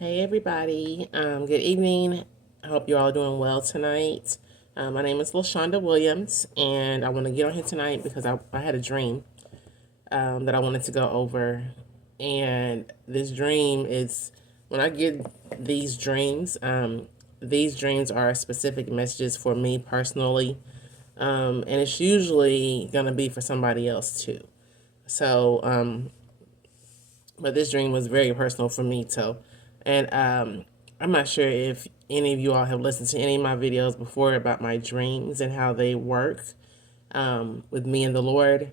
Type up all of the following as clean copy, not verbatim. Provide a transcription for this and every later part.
Hey everybody, good evening. I hope you're all doing well tonight. My name is LaShonda Williams, and I want to get on here tonight because I had a dream that I wanted to go over. And this dream is when I get these dreams are specific messages for me personally, and it's usually going to be for somebody else too. So, but this dream was very personal for me too. And I'm not sure if any of you all have listened to any of my videos before about my dreams and how they work with me and the Lord.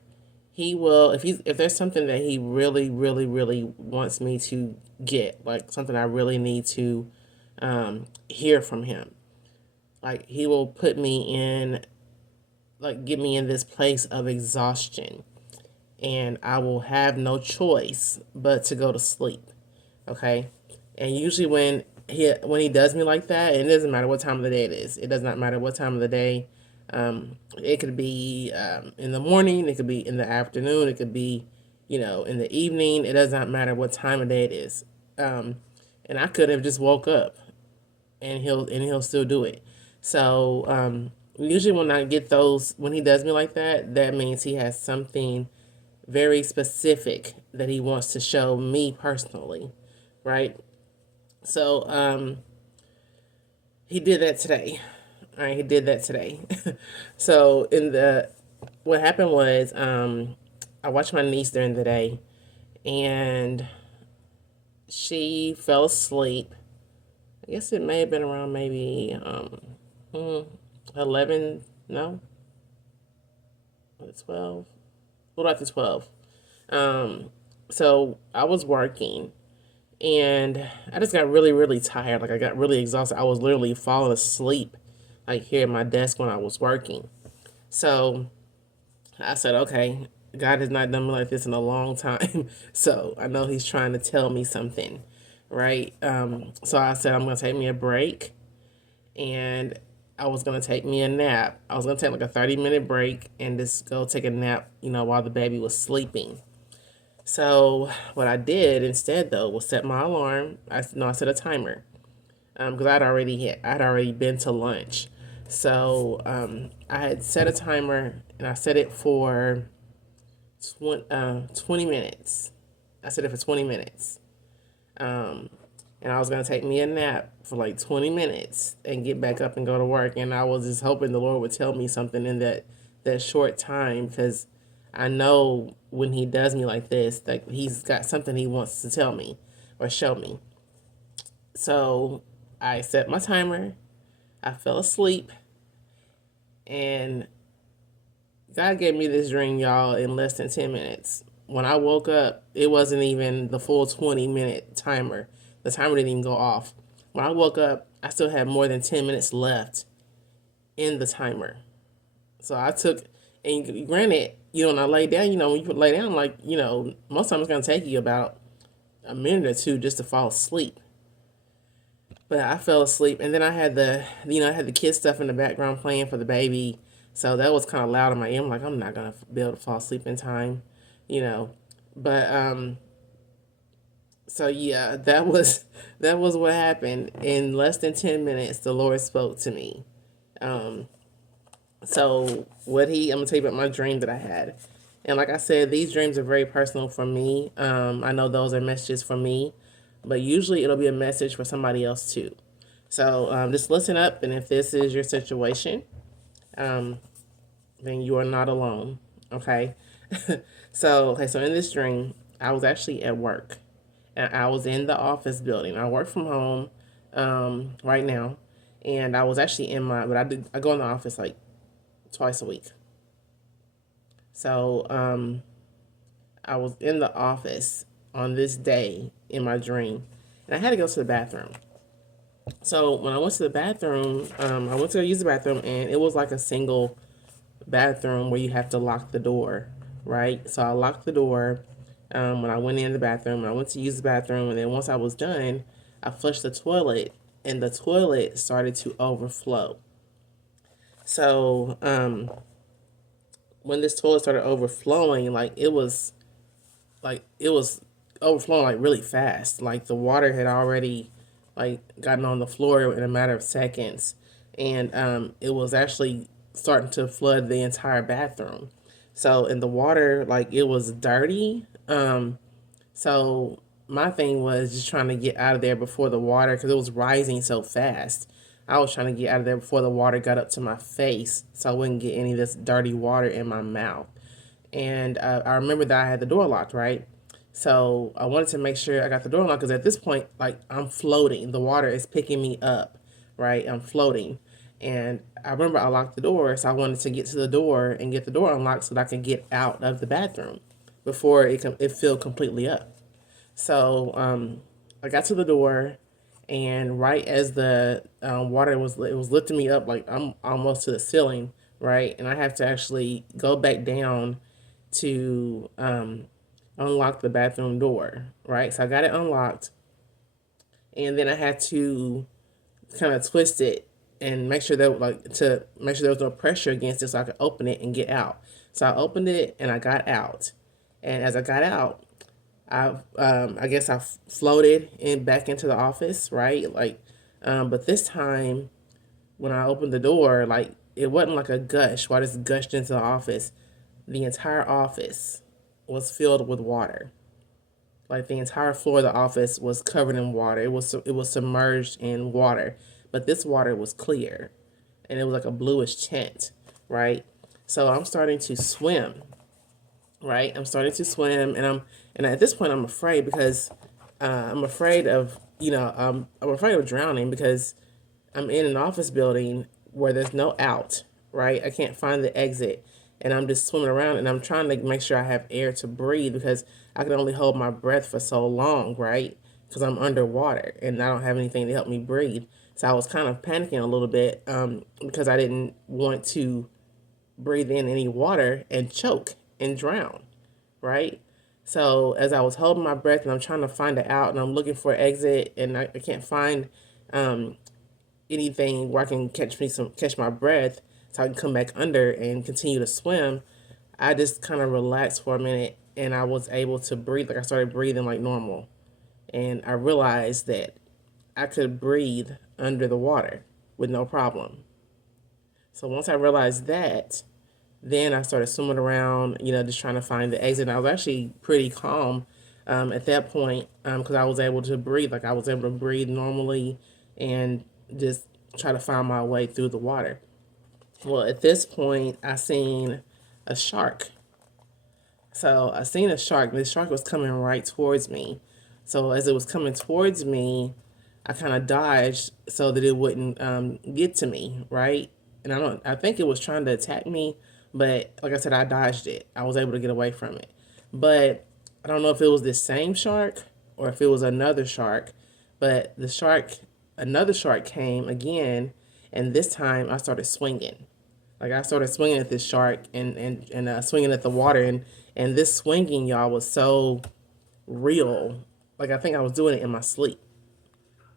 He will, if there's something that he really, really, really wants me to get, like something I really need to hear from him, like he will put me in, like get me in this place of exhaustion, and I will have no choice but to go to sleep. Okay, and usually when he does me like that, and it doesn't matter what time of the day it is. It does not matter what time of the day. It could be in the morning. It could be in the afternoon. It could be, in the evening. It does not matter what time of day it is. And I could have just woke up, and he'll still do it. So usually when he does me like that, that means he has something very specific that he wants to show me personally, right? So he did that today. All right, he did that today. So what happened was I watched my niece during the day, and she fell asleep. I guess it may have been around maybe 11, no, 12. What about the 12? So I was working, and I just got really, really tired. Like I got really exhausted. I was literally falling asleep, like here at my desk when I was working. So I said, okay, God has not done me like this in a long time. So I know he's trying to tell me something, right? So I said, I'm going to take me a break, and I was going to take me a nap. I was going to take like a 30-minute break and just go take a nap, while the baby was sleeping. So what I did instead though was set my alarm. I set a timer because I'd already been to lunch. So I had set a timer, and I set it for 20 minutes. I set it for 20 minutes. And I was going to take me a nap for like 20 minutes and get back up and go to work. And I was just hoping the Lord would tell me something in that short time, because I know when he does me like this, that he's got something he wants to tell me or show me. So I set my timer. I fell asleep, and God gave me this dream, y'all, in less than 10 minutes. When I woke up, it wasn't even the full 20-minute timer. The timer didn't even go off. When I woke up, I still had more than 10 minutes left in the timer. So I took, and granted, when I lay down, when you lay down, like, most times it's going to take you about a minute or two just to fall asleep. But I fell asleep, and then I had the kids stuff in the background playing for the baby. So that was kind of loud in my ear. I'm like, I'm not going to be able to fall asleep in time, But, so yeah, that was what happened. In less than 10 minutes, the Lord spoke to me. So I'm gonna tell you about my dream that I had. And like I said, these dreams are very personal for me. I know those are messages for me, but usually it'll be a message for somebody else too. So just listen up, and if this is your situation, then you are not alone. Okay. So in this dream, I was actually at work, and I was in the office building. I work from home right now, and I was actually but I go in the office like twice a week. So I was in the office on this day in my dream, and I had to go to the bathroom. So when I went to the bathroom, I went to go use the bathroom, and it was like a single bathroom where you have to lock the door, right? So I locked the door when I went in the bathroom, and I went to use the bathroom, and then once I was done, I flushed the toilet, and the toilet started to overflow. So when this toilet started overflowing, like it was overflowing like really fast. Like the water had already like gotten on the floor in a matter of seconds, and it was actually starting to flood the entire bathroom. So in the water, like it was dirty. So my thing was just trying to get out of there before the water, because it was rising so fast. I was trying to get out of there before the water got up to my face, so I wouldn't get any of this dirty water in my mouth. And I remember that I had the door locked, right? So I wanted to make sure I got the door locked, because at this point, like I'm floating. The water is picking me up, right? I'm floating. And I remember I locked the door, so I wanted to get to the door and get the door unlocked so that I could get out of the bathroom before it filled completely up. So I got to the door, and right as the water was lifting me up, like I'm almost to the ceiling, right? And I have to actually go back down to unlock the bathroom door, right? So I got it unlocked, and then I had to kind of twist it and make sure that like to make sure there was no pressure against it so I could open it and get out. So I opened it and I got out, and as I got out, I guess I floated in back into the office, right? Like, but this time when I opened the door, like it wasn't like a gush. Water just gushed into the office. The entire office was filled with water. Like the entire floor of the office was covered in water. It was submerged in water, but this water was clear, and it was like a bluish tint, right? So I'm starting to swim, right? I'm starting to swim, and at this point I'm afraid, because I'm afraid of I'm afraid of drowning, because I'm in an office building where there's no out, right? I can't find the exit, and I'm just swimming around, and I'm trying to make sure I have air to breathe, because I can only hold my breath for so long, right? Because I'm underwater and I don't have anything to help me breathe. So I was kind of panicking a little bit, because I didn't want to breathe in any water and choke and drown, right? So as I was holding my breath and I'm trying to find it out, and I'm looking for an exit, and I can't find um, anything where I can catch my breath so I can come back under and continue to swim, I just kind of relaxed for a minute, and I was able to breathe. Like I started breathing like normal, and I realized that I could breathe under the water with no problem. So once I realized that, then I started swimming around, just trying to find the exit. And I was actually pretty calm at that point, because I was able to breathe. Like I was able to breathe normally and just try to find my way through the water. Well, at this point, I seen a shark. So I seen a shark. This shark was coming right towards me. So as it was coming towards me, I kind of dodged so that it wouldn't get to me, right? And I think it was trying to attack me, but like I said, I dodged it. I was able to get away from it. But I don't know if it was the same shark or if it was another shark, but another shark came again, and this time I started swinging. Like I started swinging at this shark, and swinging at the water, and this swinging, y'all, was so real. Like I think I was doing it in my sleep.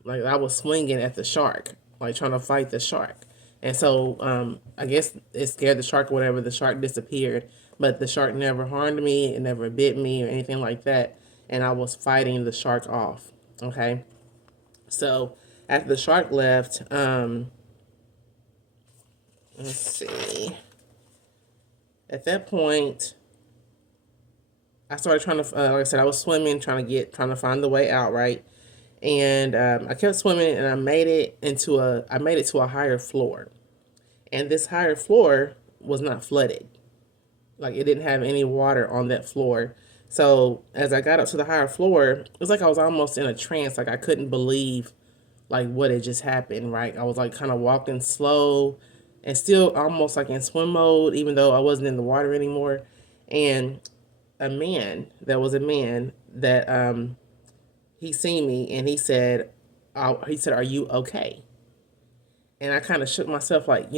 Like I was swinging at the shark, like trying to fight the shark. And so I guess it scared the shark or whatever. The shark disappeared, but the shark never harmed me. It never bit me or anything like that. And I was fighting the shark off. Okay. So after the shark left, let's see. At that point, I started trying to, like I said, I was swimming, trying to find the way out, right? And I kept swimming, and I made it to a higher floor, and this higher floor was not flooded. Like it didn't have any water on that floor. So as I got up to the higher floor, it was like I was almost in a trance. Like I couldn't believe like what had just happened, right? I was like kind of walking slow and still almost like in swim mode, even though I wasn't in the water anymore. And a man that he seen me, and he said, "Are you okay?" And I kind of shook myself, like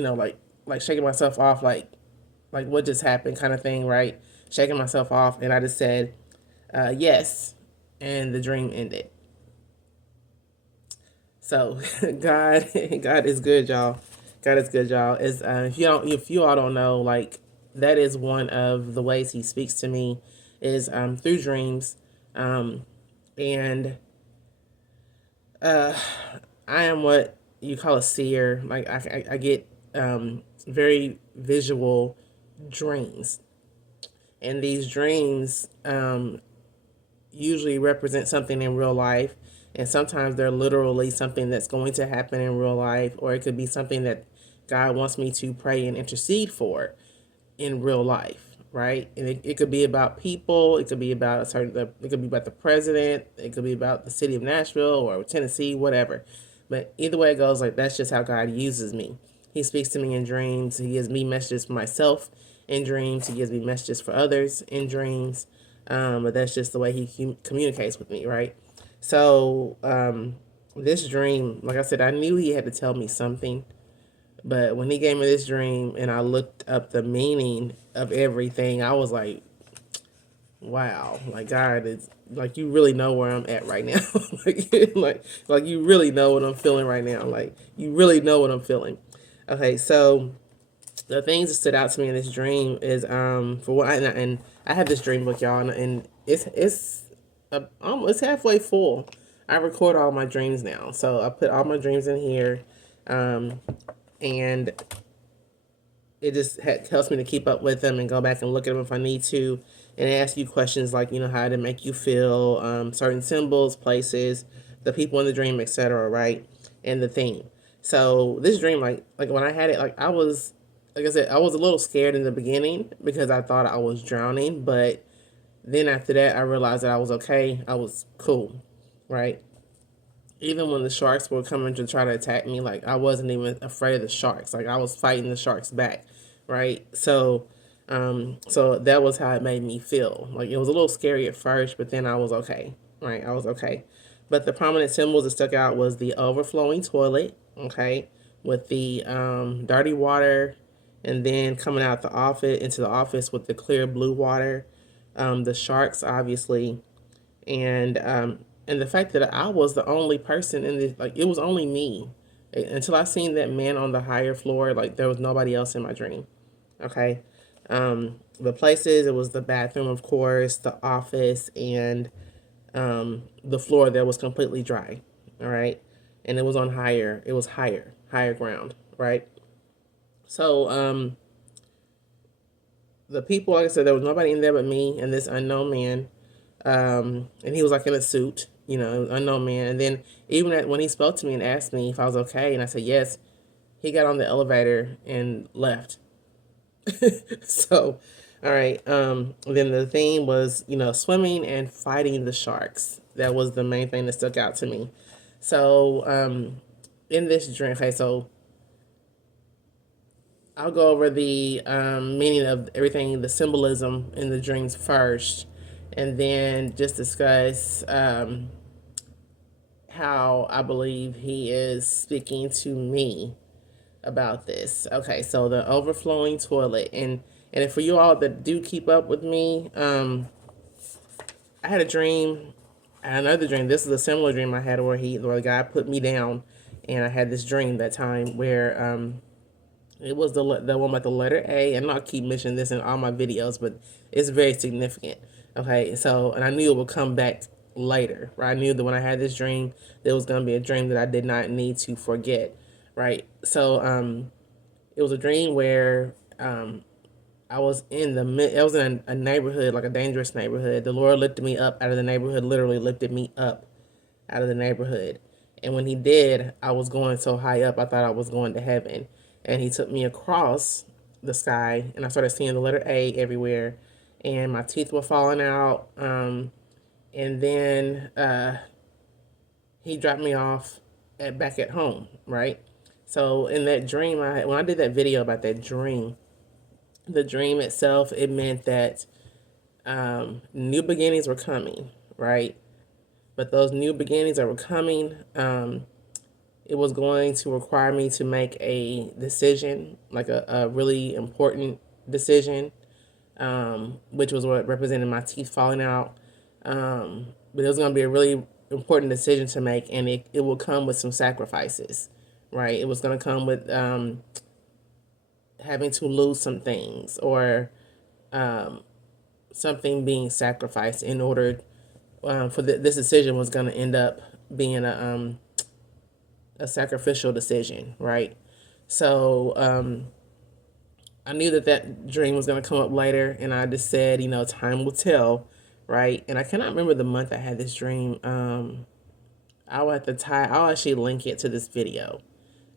like shaking myself off, like what just happened, kind of thing, right? Shaking myself off, and I just said, "Yes," and the dream ended. So God, God is good, y'all. God is good, y'all. Is if you all don't know, like that is one of the ways He speaks to me, is through dreams, and I am what you call a seer. Like I get very visual dreams, and these dreams usually represent something in real life, and sometimes they're literally something that's going to happen in real life, or it could be something that God wants me to pray and intercede for in real life, right? And it could be about people, it could be about it could be about the president, it could be about the city of Nashville or Tennessee, whatever. But either way it goes, like that's just how God uses me. He speaks to me in dreams. He gives me messages for myself in dreams. He gives me messages for others in dreams. But that's just the way he communicates with me, right? So this dream, like I said, I knew he had to tell me something. But when he gave me this dream and I looked up the meaning of everything, I was like, wow, like God is like you really know where I'm at right now. like you really know what I'm feeling right now. Like you really know what I'm feeling. Okay, so the things that stood out to me in this dream is for what and I have this dream book, y'all, and it's halfway full. I record all my dreams now, so I put all my dreams in here, and it just helps me to keep up with them and go back and look at them if I need to, and ask you questions like how did it make you feel, certain symbols, places, the people in the dream, etc. Right, and the theme. So this dream, like when I had it, like I said, I was a little scared in the beginning because I thought I was drowning, but then after that, I realized that I was okay. I was cool, right? Even when the sharks were coming to try to attack me, like I wasn't even afraid of the sharks. Like I was fighting the sharks back, right? So that was how it made me feel. Like it was a little scary at first, but then I was okay, right? I was okay. But the prominent symbols that stuck out was the overflowing toilet, okay, with the dirty water, and then coming out the office into the office with the clear blue water, the sharks obviously, and the fact that I was the only person in this, like it was only me until I seen that man on the higher floor. Like there was nobody else in my dream. Okay, the places, it was the bathroom, of course, the office, and the floor that was completely dry. All right, and it was on higher. It was higher ground. Right. So the people, like I said, there was nobody in there but me and this unknown man. And he was like in a suit, unknown man. And then when he spoke to me and asked me if I was okay, and I said yes, he got on the elevator and left. So, all right. Then the theme was, swimming and fighting the sharks. That was the main thing that stuck out to me. So, in this dream, okay, so I'll go over the meaning of everything, the symbolism in the dreams first, and then just discuss how I believe he is speaking to me about this. Okay, so the overflowing toilet, and for you all that do keep up with me, I had a dream, another dream. This is a similar dream I had where the guy put me down, and I had this dream that time where it was the one about the letter A, and I'll keep mentioning this in all my videos, but it's very significant. Okay, so and I knew it would come back later, right? I knew that when I had this dream, there was gonna be a dream that I did not need to forget, right? So it was a dream where I was I was in a neighborhood, like a dangerous neighborhood. The Lord lifted me up out of the neighborhood, literally lifted me up out of the neighborhood. And when he did, I was going so high up, I thought I was going to heaven. And he took me across the sky, and I started seeing the letter A everywhere, and my teeth were falling out. And then he dropped me off back at home, right? So in that dream, when I did that video about that dream, the dream itself, it meant that new beginnings were coming, right? But those new beginnings that were coming, it was going to require me to make a decision, like a really important decision, which was what represented my teeth falling out. But it was going to be a really important decision to make, and it will come with some sacrifices, right? It was going to come with having to lose some things, or something being sacrificed in order this decision was going to end up being a sacrificial decision, right? So I knew that that dream was going to come up later, and I just said, time will tell, right? And I cannot remember the month I had this dream. I'll actually link it to this video.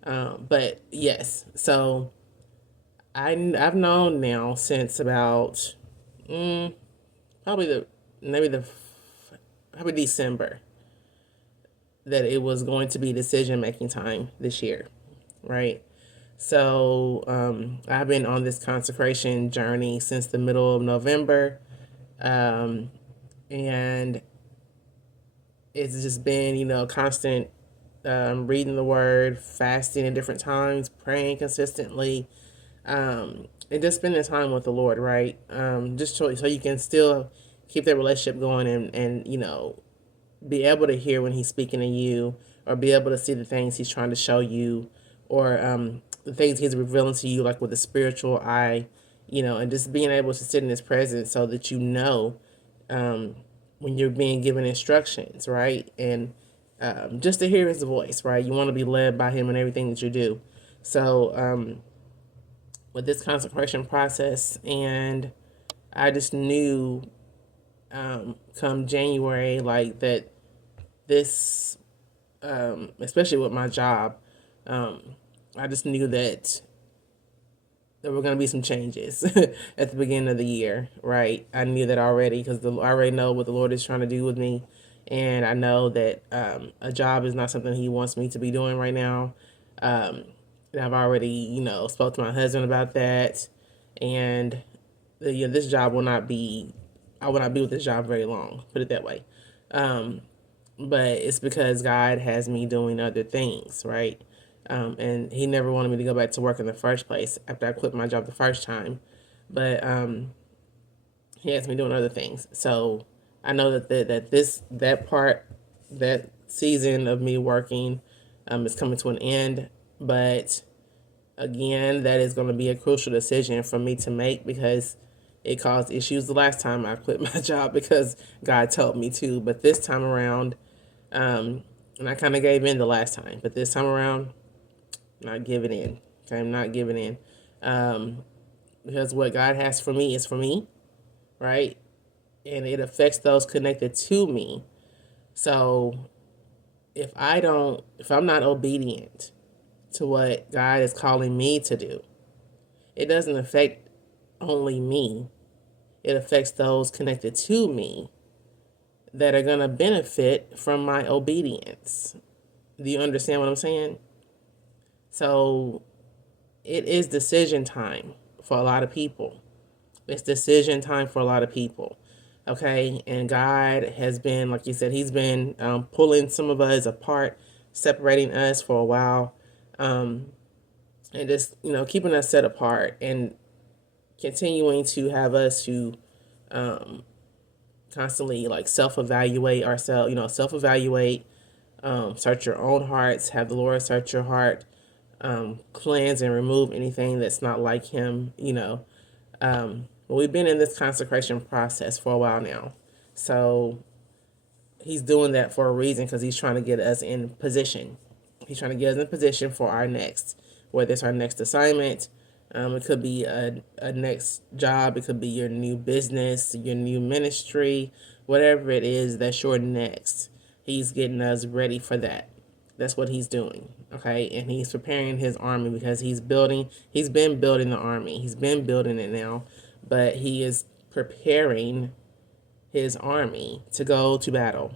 But yes, so I've known now since about probably the maybe the probably December that it was going to be decision making time this year, right? So I've been on this consecration journey since the middle of November, and it's just been constant reading the word, fasting at different times, praying consistently, and just spending time with the Lord, right? Just so you can still keep that relationship going and be able to hear when he's speaking to you, or be able to see the things he's trying to show you, or the things he's revealing to you, like with a spiritual eye, and just being able to sit in his presence so that when you're being given instructions, right? And just to hear his voice, right? You want to be led by him in everything that you do. So with this consecration process, and I just knew come January, like that this, especially with my job, I just knew that there were going to be some changes at the beginning of the year, right? I knew that already because I already know what the Lord is trying to do with me. And I know that a job is not something he wants me to be doing right now. And I've already, spoke to my husband about that. And this job will not be, I will not be with this job very long, put it that way. But it's because God has me doing other things, right? And he never wanted me to go back to work in the first place after I quit my job the first time. But he has me doing other things. So I know that season of me working is coming to an end. But again, that is going to be a crucial decision for me to make, because it caused issues the last time I quit my job because God told me to. But this time around, and I kind of gave in the last time, but this time around, not giving in. Okay, I'm not giving in. Because what God has for me is for me, right? And it affects those connected to me. So if I'm not obedient to what God is calling me to do, it doesn't affect only me. It affects those connected to me that are going to benefit from my obedience. Do you understand what I'm saying? So it is decision time for a lot of people. It's decision time for a lot of people. Okay. And God has been, like you said, he's been pulling some of us apart, separating us for a while, and just, keeping us set apart and continuing to have us to constantly like self-evaluate ourselves, self-evaluate, search your own hearts, have the Lord search your heart, cleanse and remove anything that's not like him, But we've been in this consecration process for a while now. So he's doing that for a reason, because he's trying to get us in position. He's trying to get us in position for our next, whether it's our next assignment. It could be a next job. It could be your new business, your new ministry, whatever it is that's your next. He's getting us ready for that. That's what he's doing. Okay. And he's preparing his army, because he's been building the army. He's been building it now, but he is preparing his army to go to battle.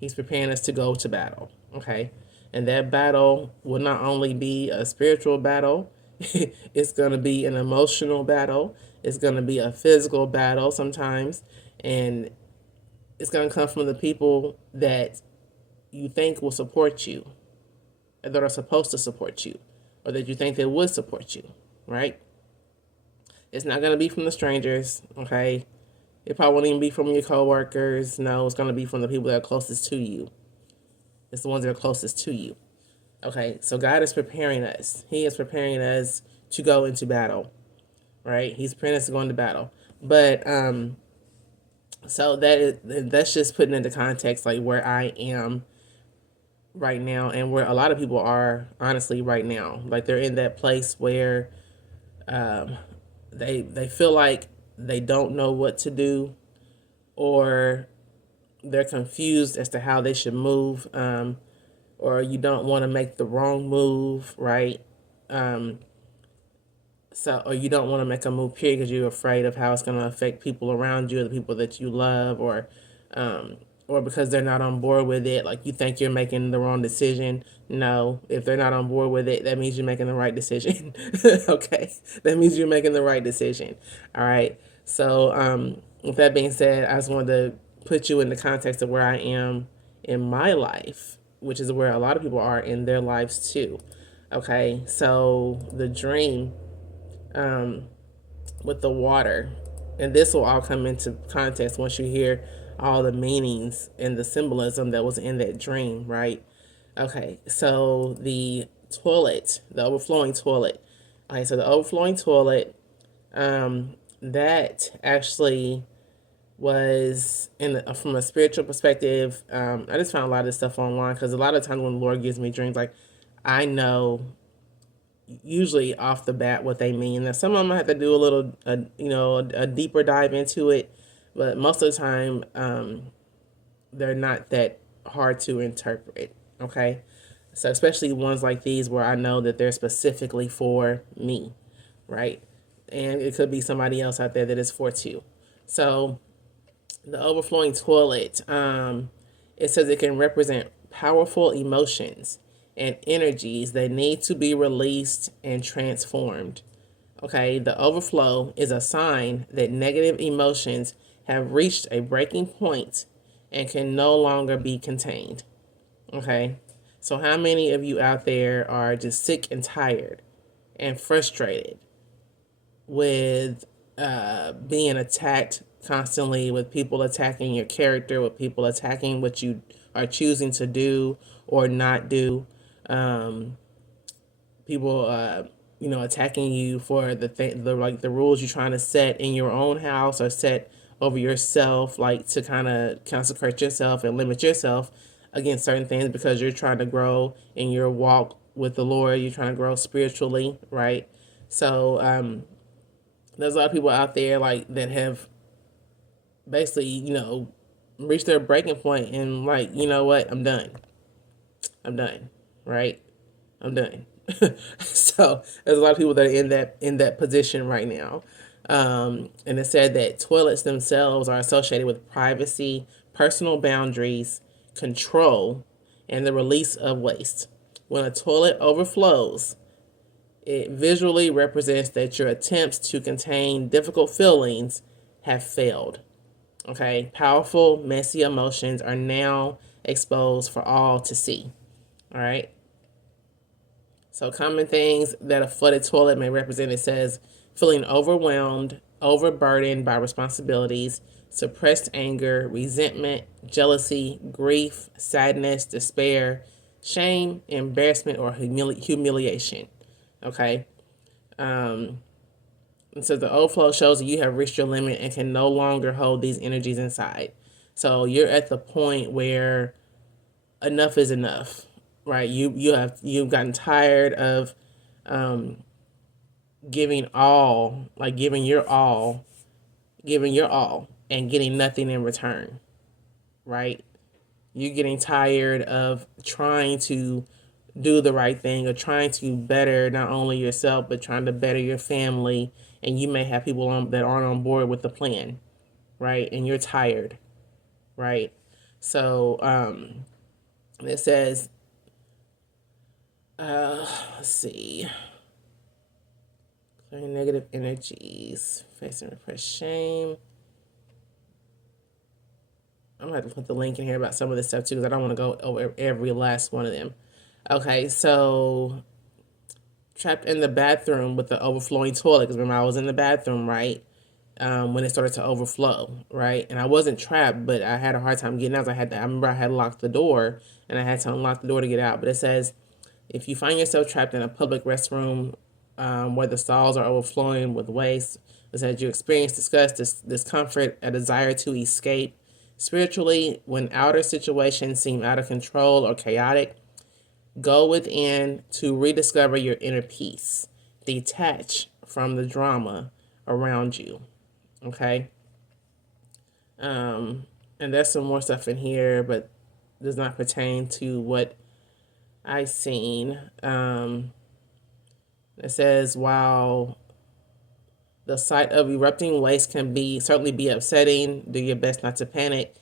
He's preparing us to go to battle. Okay. And that battle will not only be a spiritual battle, it's going to be an emotional battle. It's going to be a physical battle sometimes. And it's going to come from the people that you think will support you, that are supposed to support you, or that you think they would support you, right? It's not going to be from the strangers, okay? It probably won't even be from your coworkers. No, it's going to be from the people that are closest to you. It's the ones that are closest to you. Okay, so God is preparing us. He is preparing us to go into battle, right? He's preparing us to go into battle. But so that's just putting into context like where I am right now, and where a lot of people are honestly right now. Like they're in that place where they feel like they don't know what to do, or they're confused as to how they should move, or you don't want to make the wrong move, right? So, or you don't want to make a move period because you're afraid of how it's going to affect people around you, or the people that you love, um, or because they're not on board with it. Like you think you're making the wrong decision. No, if they're not on board with it, that means you're making the right decision. Okay, that means you're making the right decision. All right. So, with that being said, I just wanted to put you in the context of where I am in my life, which is where a lot of people are in their lives too. Okay, so the dream with the water. And this will all come into context once you hear all the meanings and the symbolism that was in that dream, right? Okay, so the toilet, the overflowing toilet. Okay, so the overflowing toilet, that actually was from a spiritual perspective. I just found a lot of this stuff online because a lot of times when the Lord gives me dreams, like I know usually off the bat what they mean. Now, some of them I have to do a little, a deeper dive into it, but most of the time, they're not that hard to interpret. Okay, so especially ones like these where I know that they're specifically for me, right? And it could be somebody else out there that is for too. So the overflowing toilet, it says it can represent powerful emotions and energies that need to be released and transformed. Okay, the overflow is a sign that negative emotions have reached a breaking point and can no longer be contained. Okay, so how many of you out there are just sick and tired and frustrated with being attacked constantly, with people attacking your character, with people attacking what you are choosing to do or not do, people attacking you for the rules you're trying to set in your own house or set over yourself, like to kind of consecrate yourself and limit yourself against certain things because you're trying to grow in your walk with the Lord. You're trying to grow spiritually, right? So there's a lot of people out there like that have basically, reached their breaking point and like, you know what, I'm done. I'm done. Right? I'm done. So there's a lot of people that are in that position right now. And it said that toilets themselves are associated with privacy, personal boundaries, control, and the release of waste. When a toilet overflows, it visually represents that your attempts to contain difficult feelings have failed. Okay, powerful, messy emotions are now exposed for all to see. All right. So, common things that a flooded toilet may represent, it says feeling overwhelmed, overburdened by responsibilities, suppressed anger, resentment, jealousy, grief, sadness, despair, shame, embarrassment, or humiliation. Okay. And so the overflow shows that you have reached your limit and can no longer hold these energies inside. So you're at the point where enough is enough, right? You've gotten tired of giving all, like giving your all, and getting nothing in return, right? You're getting tired of trying to do the right thing or trying to better not only yourself but trying to better your family, and you may have people that aren't on board with the plan, right? And you're tired, right? So it says let's see, clearing negative energies, facing repressed shame. I'm gonna have to put the link in here about some of this stuff too because I don't want to go over every last one of them. Okay, so trapped in the bathroom with the overflowing toilet, because remember I was in the bathroom, right? When it started to overflow, right? And I wasn't trapped, but I had a hard time getting out. I remember I had locked the door and I had to unlock the door to get out. But it says, if you find yourself trapped in a public restroom where the stalls are overflowing with waste, it says you experience disgust, discomfort, a desire to escape. Spiritually, when outer situations seem out of control or chaotic, Go within to rediscover your inner peace. Detach from the drama around you. Okay. And there's some more stuff in here, but does not pertain to what I seen. It says, while the sight of erupting waste can certainly be upsetting, do your best not to panic.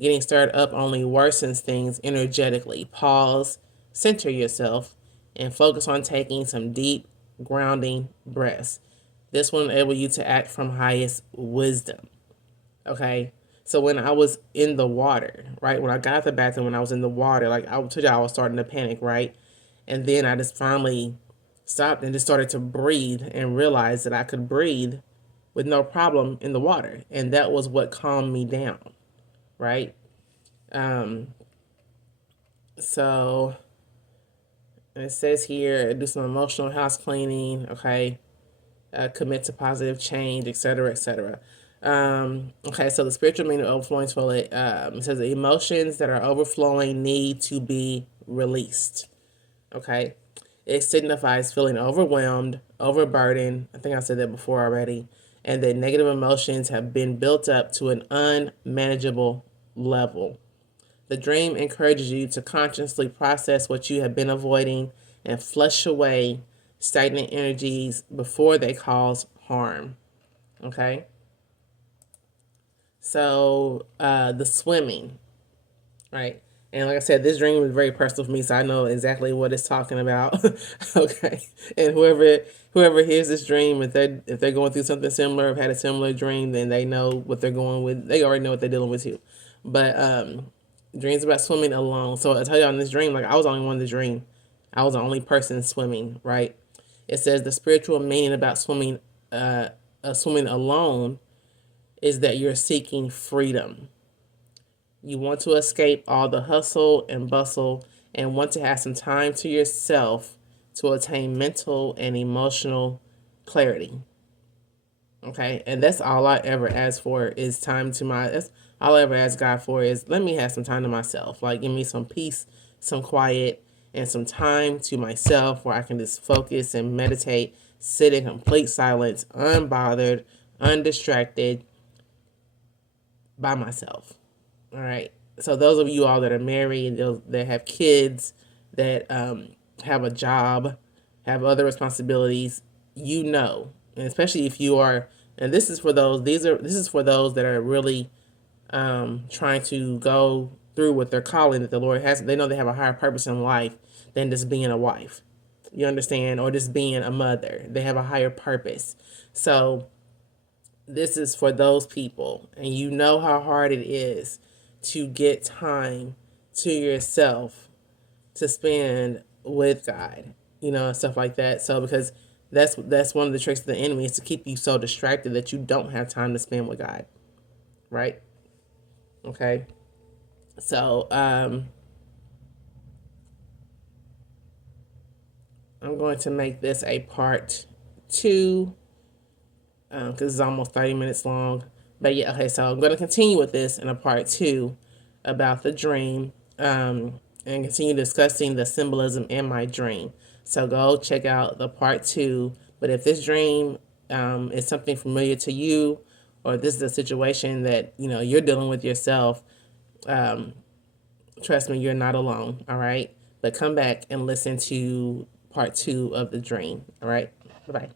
Getting stirred up only worsens things energetically. Pause, center yourself, and focus on taking some deep, grounding breaths. This will enable you to act from highest wisdom. Okay? So when I was in the water, right? When I got out the bathroom, when I was in the water, like I told you, I was starting to panic, right? And then I just finally stopped and just started to breathe and realized that I could breathe with no problem in the water. And that was what calmed me down, right? So it says here, do some emotional house cleaning, okay? Commit to positive change, etc., etc. Okay, so the spiritual meaning of overflowing toilet, it says the emotions that are overflowing need to be released. Okay, it signifies feeling overwhelmed, overburdened. I think I said that before already, and that negative emotions have been built up to an unmanageable level. The dream encourages you to consciously process what you have been avoiding and flush away stagnant energies before they cause harm. Okay? So, the swimming, right? And like I said, this dream is very personal for me, so I know exactly what it's talking about. Okay, and whoever hears this dream, if they're going through something similar, have had a similar dream, then they know what they're going with. They already know what they're dealing with too. But dreams about swimming alone. So I tell you, on this dream, like I was the only one in the dream. I was the only person swimming. Right. It says the spiritual meaning about swimming alone is that you're seeking freedom. You want to escape all the hustle and bustle and want to have some time to yourself to attain mental and emotional clarity. Okay, and that's all I ever ask for is time to that's all I ever ask God for is let me have some time to myself. Like give me some peace, some quiet, and some time to myself where I can just focus and meditate, sit in complete silence, unbothered, undistracted by myself. All right. So those of you all that are married, that have kids, that have a job, have other responsibilities, and especially if you are, and this is for those. This is for those that are really trying to go through with their calling that the Lord has. They know they have a higher purpose in life than just being a wife. You understand, or just being a mother. They have a higher purpose. So this is for those people, and you know how hard it is to get time to yourself to spend with God, and stuff like that. So because that's one of the tricks of the enemy is to keep you so distracted that you don't have time to spend with God, right? Okay. So I'm going to make this a part 2 because it's almost 30 minutes long. But yeah, okay, so I'm going to continue with this in a part 2 about the dream and continue discussing the symbolism in my dream. So go check out the part 2. But if this dream is something familiar to you, or this is a situation that you're dealing with yourself, trust me, you're not alone. All right, but come back and listen to part 2 of the dream. All right, bye bye.